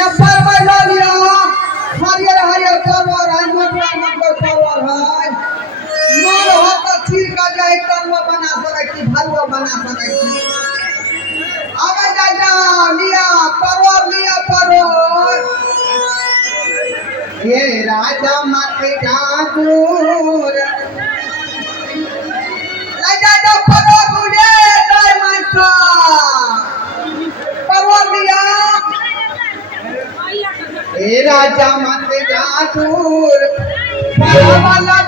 या पर बैठा लिया हरियर हरियर कवर है मोटर कवर है मोर हो तो चीर का जाए कवर बना सके की भलवा बना सके की आगे जा लिया परवर ये राजा मत जागूर जा परवर मुझे दाई मासा परवर लिया ए राजा मत जागूर परवाला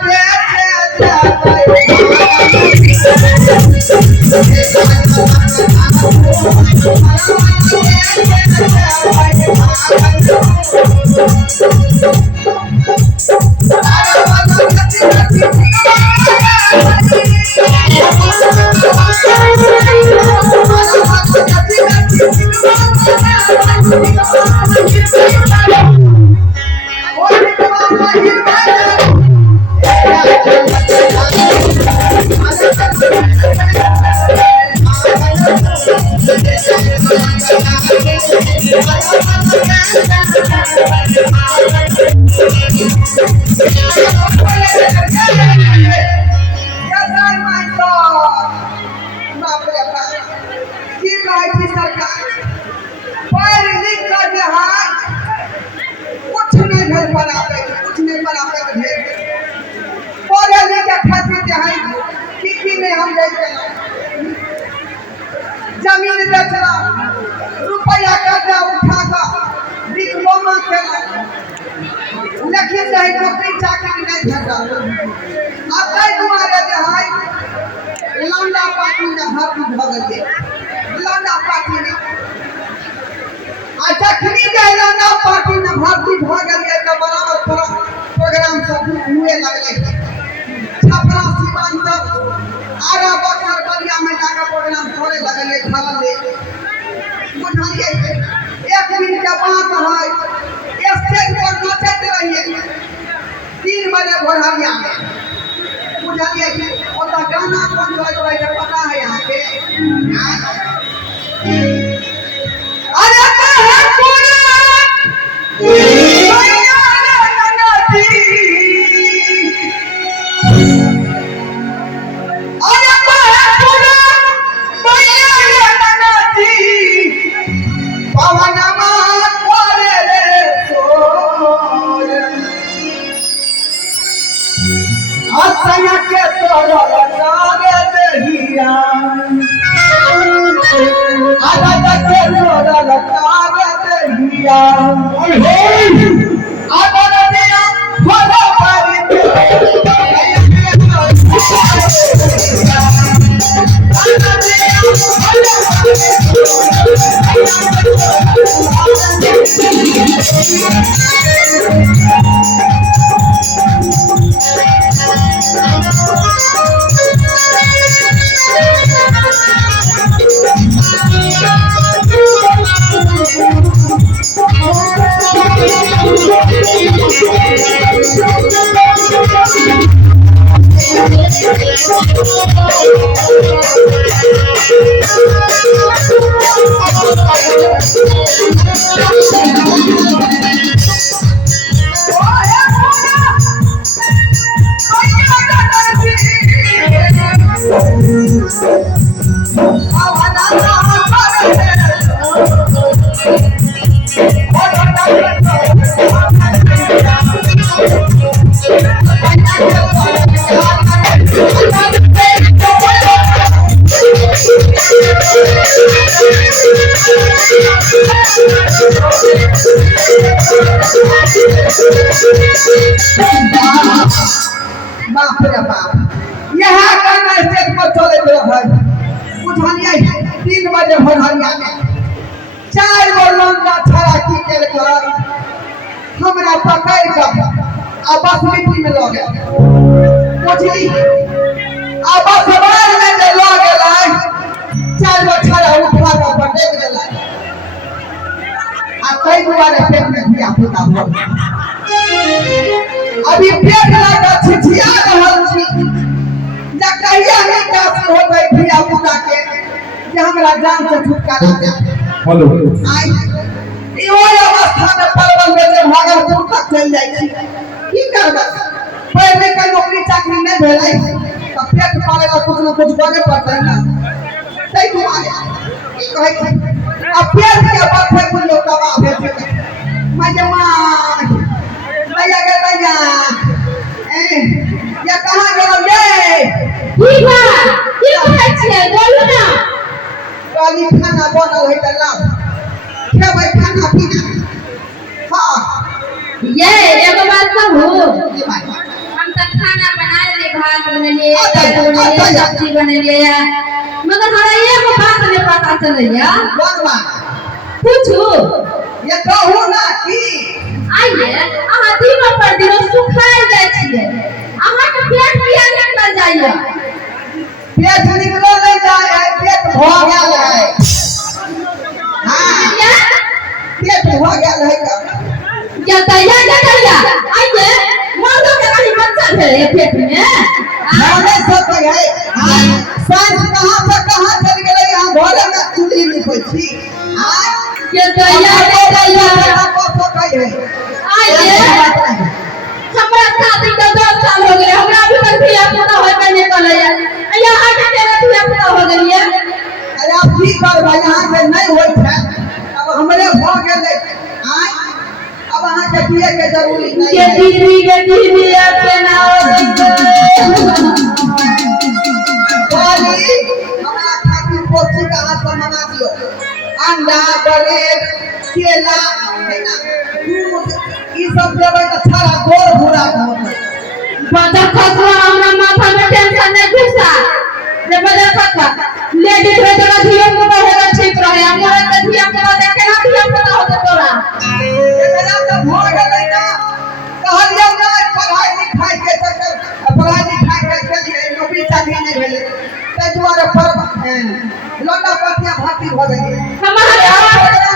बेचे जमीन बेचना रुपया कर्जा उठा कर डिप्लोमा केला लेकिन नहीं नौकरी चाकरी नहीं भेटा अब कई तुम्हारे जहां लंडा पार्टी में भर्ती भ गए लंडा पार्टी में अच्छा खनी जाए लंडा पार्टी में भर्ती भ गए तो बराबर प्रोग्राम सब हुए लगले छपरा सीमान सब आरा बक्सर बलिया में जाकर प्रोग्राम थोड़े लगले खलन ले बुझाइए एक दिन के बात है स्टेज पर नाचते रहिए 3 बजे भोरहरिया में बुझाइए और गाना कौन गाए तो पता है यहाँ के अरे कहे पूरा बाप रे बाप यहाँ गाना स्टेज पर चले है बुझानिए 3 बजे भोरहरिया में 4 गो लंगा छड़ा की के कर हमरा पकड़ कर आ बस मिट्टी में ल गए बुझली आ बस बाहर में जे ल गेलै 4 गो छड़ा उठा कर पटक देलै आ कई दुआरे पेट में धिया पुता हो अभी पेट लगा छिछिया रहल छी जा कहिया नहीं कास हो गई धिया पुता के जे हमरा जान से छुटकारा दे हेलो आई ई ओ अवस्था जाए की करबा पहले का नौकरी चाकरी नहीं भेलै तो पेट पालेला कुछ न कुछ करे पड़ता है ना सही तुम्हारे की कहे छी अब पेट के बात है कुछ लोग दबा भेज मजमा भैया के भैया ये कहां गेलो ये की बा की कहै छियै बोलू ना काली खाना बनल है त लाभ खेबै खाना पीना हां ये एगो बात कहू ये बात हम त खाना बना ले भात बनेलिए दाल बनेलिए सब्जी बनेलिए मगर हमरा एगो बात नहीं पता चलैया बनवा पूछू ये कहू ना कि आइए अहाँ दिनों पर दिनों सुखाए जाय छियै अहाँ के पेट किया निकल जाइए पेट निकलो नहीं जाए है पेट भ गेल है हां पेट भ गेल है क्या दैया आइए मर्दों के कहीं बच्चा है पेट में खाने से तो है सांस कहां से कहां चल गेलै यहां घरे में चुली लिखै छी हां क्या दैया को तो कहि है आइए हमरा शादी का 10 साल हो गए हमरा अभी तक भी अपना होय के निकल आया यहाँ के तेरे भी अपना हो गई है अरे आप की करबा यहां से नहीं होय छै अब हमरे भ गेलै हां अब अहां के पिए के जरूरी नहीं है के दीदी अपने नाव वाली हमरा खातिर पोची का हाथ पर मंगा दियो अंडा ब्रेड केला है ना दूध ई सब देबै त छाड़ा गोर भूरा होतै बड़ा खतरा हमरा माथा में टेंशन नहीं घुसा जे बड़ा खतरा लेडीज रे जरा धिया पुता होगा ठीक रहे हमरा त धिया पुता देख के ना धिया पुता होते तोरा एकरा त भ गेलै ना कहलियौ ना पढ़ाई लिखाई के चक्कर पढ़ाई लिखाई के चलिए नौकरी चाकरी नहीं भेलै तै दुआरे पर लोटा पटिया भाती भ गेलै हमारे हमरा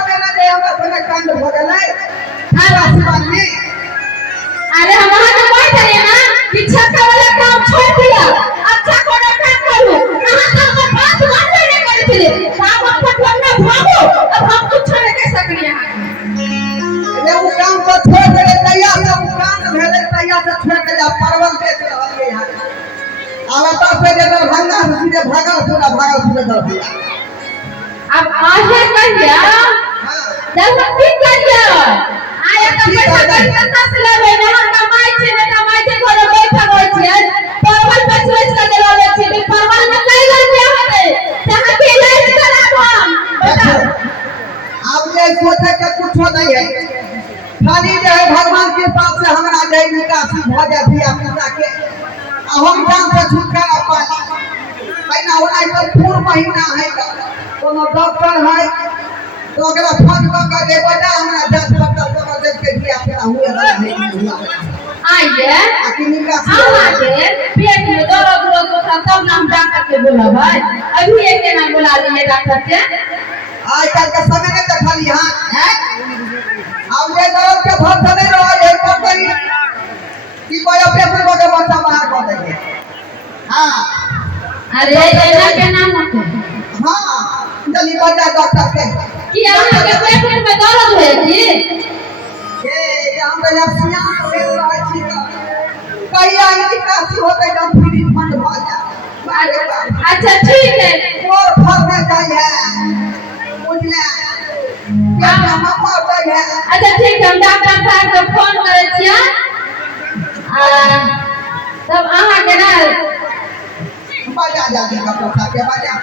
मेरा जे हमरा संगे कांड भ गेलै खाना सिवानी अरे हमारा तो कोई करे ना कि छक्का वाला काम छोड़ दिया अच्छा कोनो काम करू कहां तो हम बात मान नहीं करे थे काम हम पटवना भागो अब हम कुछ नहीं कह सकते यहां रे वो काम पर छोड़ दे तैया से वो काम भेले तैया से छोड़ दे परवल बेच रहलिए यहां आवा तो से जे दरभंगा से सीधे भागलपुर दरभंगा अब आगे कहिया हां जब ठीक करिया आया तो पैसा कलकत्ता से लेबे ना कमाई छे ना कमाई छे घरे बैठल होय छे परवल बेच के देलावे छे परवल में कई रुपया होते जहां के इलाज कराबो बताओ अब ये सोचे के कुछ नहीं है खाली जो है भगवान के पास से हमरा जे निकासी भ जाए धिया पुता के हम जान से छुटकारा पाली महीना होना तो पूर्ण महीना है कोनो डॉक्टर है तो अगला फोन कर दे बता हमरा 10 डॉक्टर को दे के धिया पुता हुए वाला है आइए आखिर निकासी आगे पेट में दर्द रोग होता तब ना हम डॉक्टर के बोला भाई अभी एक ना बुला लिए डॉक्टर के आज कल का समय में तो खाली हां है अब ये दर्द के भर नहीं रहा है कब करी कि कोई ऑपरेशन को के बच्चा बाहर कर देंगे हां अरे एना के नाम मत हां जल्दी बजा डॉक्टर के कि अहाँ के पेट में दर्द है कि ये हम तो अब सियान हो रहा छी कई आई निकासी होते जब फ्री फंड भ जा अच्छा ठीक है और फल में जाए बुझले क्या हम पर है अच्छा ठीक है हम डॉक्टर साहब को फोन करे छियै तब अहाँ के ना बजा जल्दी डॉक्टर साहब के बजा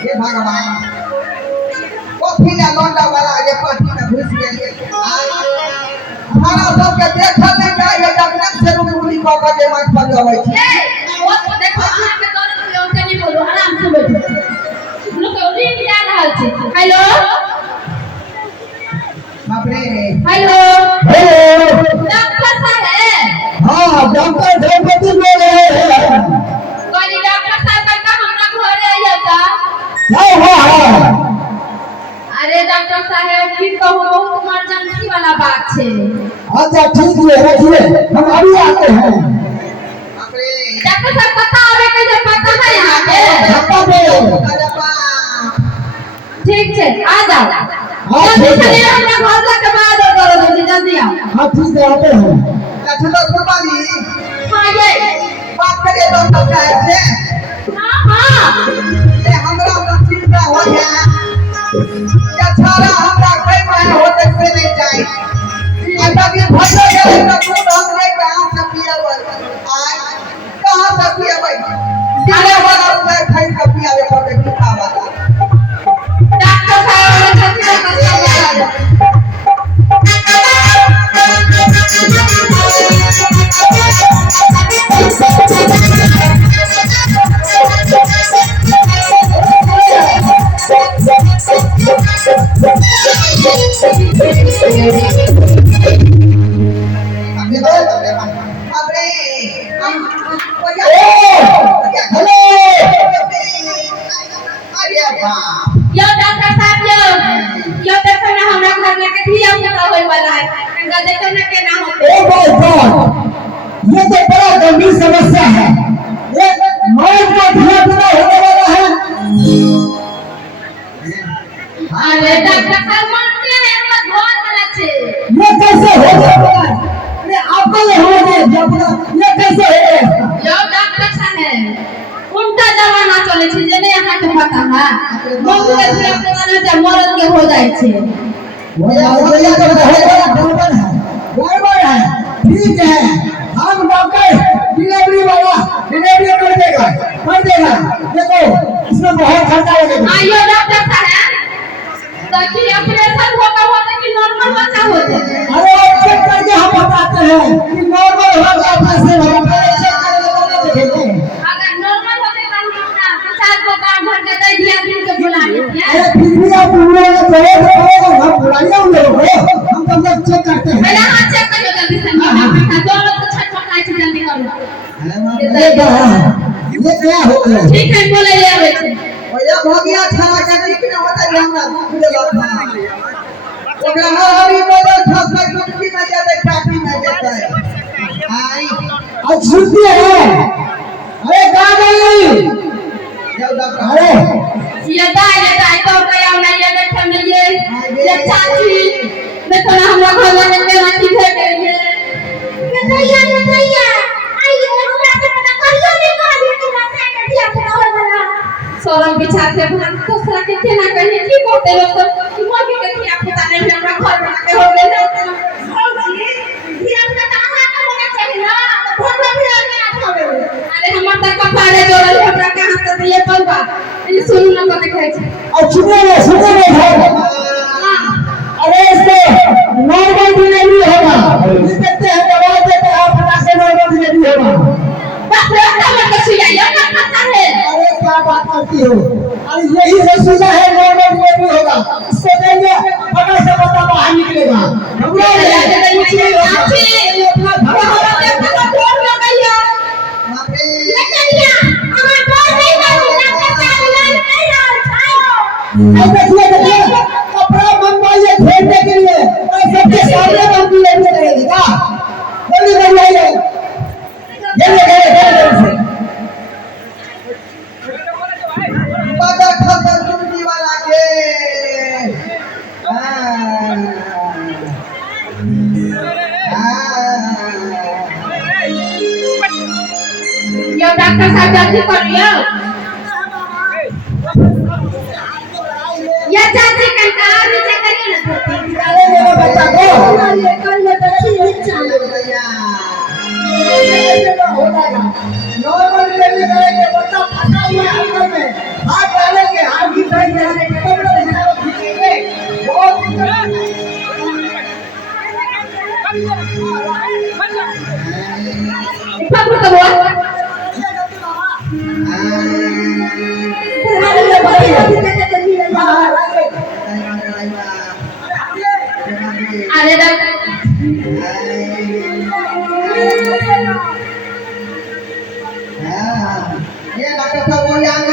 हे भगवान ओ फिर लौंडा वाला ये पार्टी में घुस गेलिए हमारा सब के देखल नहीं चाहिए जब से रुकुली को के दे मत बजावे छी वो तो देखो अहाँ के दर्द के उनके नहीं बोलो आराम से बैठो लोग रिंग जा रहल छै हेलो बाप रे हेलो हेलो डॉक्टर साहब हाँ डॉक्टर द्रौपदी बोल रहे हैं कोई डॉक्टर साहब का हमरा घरे आइए का हाँ अरे डॉक्टर साहब की कहूँ बहुत इमरजेंसी वाला बात है अच्छा ठीक है रखिए हम अभी आते हैं बाप रे डॉक्टर साहब पता आवे के जे पता है यहाँ पे धक्का दो ठीक है आ जाओ हाँ, ठीक है। जल्दी से हमरा घर के बाद करो जल्दी लिया। हाँ ठीक है आते हैं। चलो कुर्बानी हाँ ये बात करिए डॉक्टर साहब से। हाँ ये हमरा का चिंता हो गया क्या सारा हमरा कई महीने होते से नहीं जाए अब तक ये भइलो गए तो दूध हम नहीं कहां से पियावे आय कहां से पियावे दिले वाला उधर खाई के पियावे पड़े टीका वाला डॉक्टर साहब ने छत्तीस का बोला अबे हेलो अरे बाप यो डॉक्टर साहब यो देखो ना हमरा घर में के धिया पुता होय वाला है इनका देखो ना के नाम होते ओ माय गॉड ये तो बड़ा गंभीर समस्या है। ये मौत का धिया पुता होने वाला है। अरे डॉक्टर साहब मानते हैं मत बहुत अच्छे ये कैसे हो सकता है? अरे आपको ये हो गया धिया पुता ये कैसे हो गया? यो डॉक्टर साहब उल्टा जमाना चले छै जे नहीं अहाँ के पता है मौत के धिया पुता ना जा मरद के हो जाय छै वो ये तो गड़बड़ है गड़बड़ है। ठीक है हम डॉक्टर डिलीवरी वाला डिलीवरी कर देगा देखो इसमें बहुत खर्चा लगेगा। आइयो डॉक्टर साहब ताकि ऑपरेशन होता कि नॉर्मल बच्चा होता अरे आप चेक करके हम बताते हैं कि नॉर्मल होगा ऑपरेशन होगा चेक करके अगर नॉर्मल होते तो हम ना प्रसाद को काम भर के दे दिया दिन के बुला लेते हैं अरे फिर भी आप उन लोगों को तो हम बुलाइए उन लोगों को हम तो लोग चेक करते हैं। पहले हाथ चेक करियो जल्दी से डॉक्टर दो लोग तो छटपटाई छै जल्दी करो ये क्या हो गया? ठीक है बोले ले आवे छै भैया भगिया छाना करने की ना होता है हमरा दूध देला ओकरा हरी बदल खसै कुटकी में जाते टाटी में जाते आई आज छुट्टी है। अरे कहाँ गई? जाओ डॉक्टर अरे ये दाई तो कया ना ये देखो ना ये चाची देखो ना हमरा घर में मेहमान भेट गए नतैया आई हमरा से पता कहियो नहीं कहलिए कि रास्ता के दिया पुता होय वाला सोरम बिछा के भाग दूसरा के केना कहिए की कहते लोग कि मोगी के दिया पुता नहीं हमरा घर में के हो गए जी दिया पुता कहां का होना चाहिए ना तो भगवान भी आगे आ होवे अरे हमर तक कपारे जोड़ल हमरा कहां से दिए पलवा इ सुन न को देखे छै और सुने भाई अरे इससे नॉर्मल डिलीवरी होगा। ये देखते हैं दवा देते हैं फटाक से नॉर्मल डिलीवरी होगा। बस रास्ता में कुछ ये ना करता है अरे क्या बात करती हो? अरे यही रसूला है नॉर्मल डिलीवरी होगा। इससे देंगे फटाक से बता बाहर निकलेगा। हम लोग अपना घर हमारा देखो तो छोड़ में गया ये करिया हमार डर नहीं मालूम लगता है नहीं रहा देखिए कपड़ा मंगवाइए फेंकने के लिए और सबके सामने हम डिलीवरी करेंगे क्या? जल्दी मंगवाइए बदल खसै कुटकी वाला के ये डॉक्टर साहब जल्दी करियो ये चाची कंटा नीचे करिए ना अरे मेरे बच्चा को ये कर ले तो भैया हो जाएगा। नॉर्मल डिलीवरी करेंगे बच्चा फंसा हुआ है अंदर में हाथ डालेंगे हाथ की साइड में कपड़ा दिखाओ खींचेंगे बहुत पकड़ तो बोल अरे ये डॉक्टर साहब बोलियांग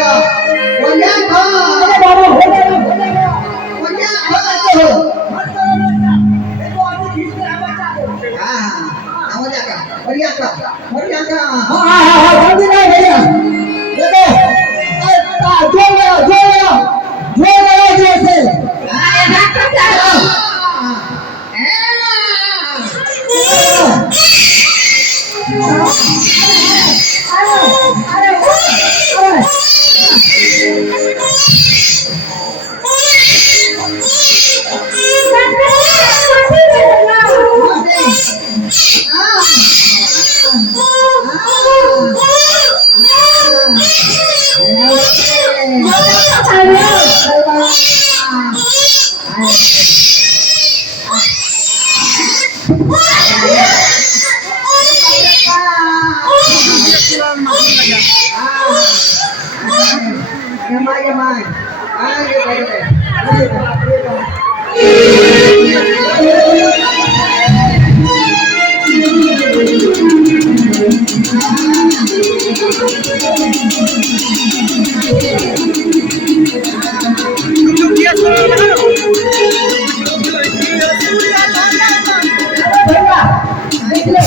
अरे बाबा हो गया हाँ जल्दी नहीं भैया देखो जोड़ गया जैसे अरे डॉक्टर साहब आएंगे माए आएंगे भैया देख ले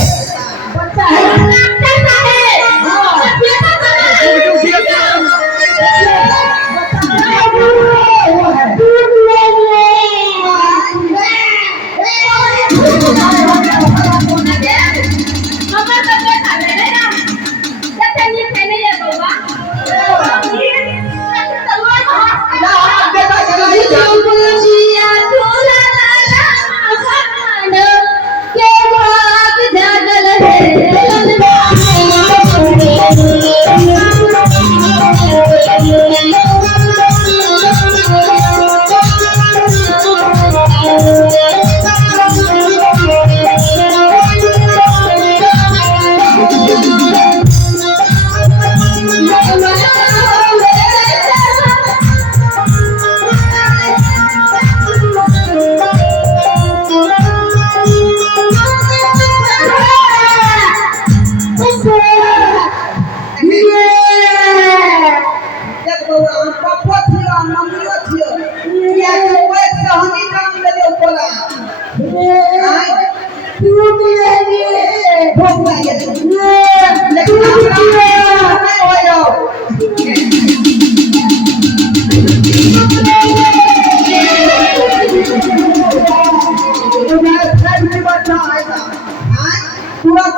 बच्चा है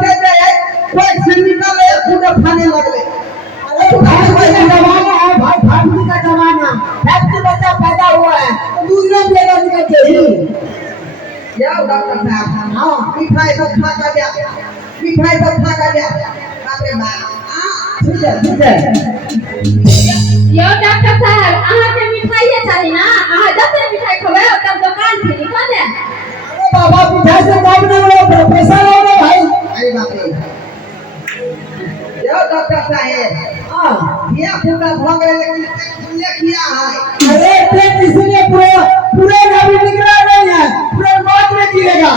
कैसा है और बेटा वो है खाने लगले जमाना है भाई फैक्ट्री का जमाना फैक्ट्री बच्चा पैदा हुआ है तो दूसरे जगह निकलते ही जाओ डॉक्टर साहब हाँ मिठाई सब खा कर जा मिठाई सब खा कर जा बाप रे बाप ठीक है यो डॉक्टर साहब अहाँ के मिठाई चाही ना अहाँ जते मिठाई खबे तब दुकान से निकल दे अरे बाबा मिठाई से काम नहीं हो पैसा लोगे भाई अरे बाप रे जाओ डॉक्टर साहब हाँ ये पूरा भोग लेकिन खुले किया है अरे पेट इसलिए पूरे नबी निकला नहीं है पूरे मौत में गिरेगा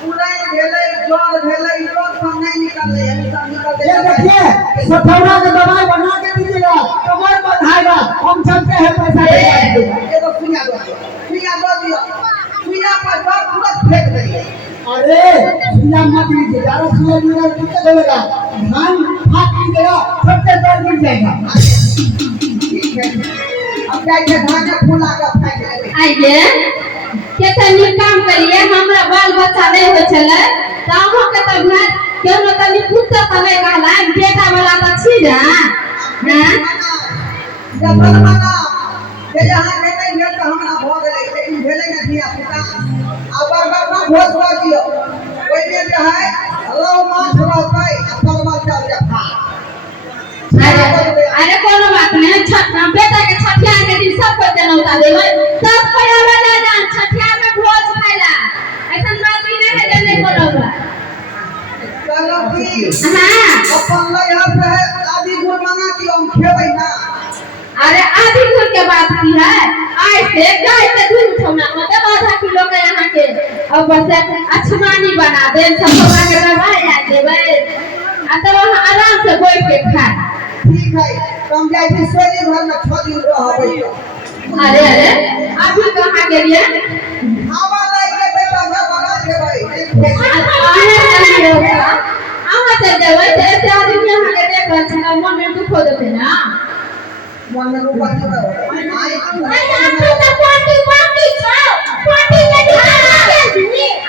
पूरा भेले जोर भेले जोर सब नहीं निकल रहे हैं सब निकल ये देखिए सठौना का दवाई बना के दीजिएगा कमर बंधाएगा हम चलते हैं पैसा देगा ये तो सुइया दो दियो सुइया पर जोर पूरा फेंक देंगे अरे सुइया मत लीजिए ज्यादा सुइया लीजिएगा कितना देगा धान फाट लीजिएगा सबसे दर्द मिल जाएगा ठीक है अब जाके धान फूला का फेंक देंगे आइए केतनी काम करिए हमरा बाल बच्चा नहीं हो चले ताहो के तब ना केनो तनी पुत्र तने कहला बेटा वाला त छी ना हैं जब मना के यहाँ के नहीं भेल तो हमरा भोग ले लेकिन भेले ना दिया पुता अब बार भोज हो दियो ओइ में जो है लो माछ रहतै परवल चावल के खा अरे कोनो बात नहीं छठ ना बेटा के छठिया के दिन सब को जनौता देबै सब कोई आवे ना छठिया में भोज खाइला ऐसन बात नहीं है जने बोलबा चलो की हां अपन ले यहाँ पे आदि गुड़ मंगा दियो हम खेबै ना अरे आधी गुड़ के बात की है आज से गाय के दूध उठौना मतलब आधा किलो के यहाँ के अब बस अछमानी बना दे सब के दवाई आ देबै आ तब वहाँ आराम से बैठ के खा ठीक है तो हम जाए सोने घर में 6 दिन रहबै अरे अभी कहाँ गेलिए हवा लाग के बेटा घर बना देबै अहाँ चल जेबै तो ऐसे आदमी यहाँ के देख रहल छै मन में दुख हो जेतै ना मन में रूपा देबै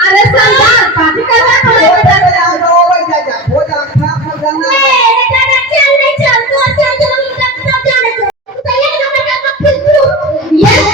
अरे संतान पार्टी करवा Yes,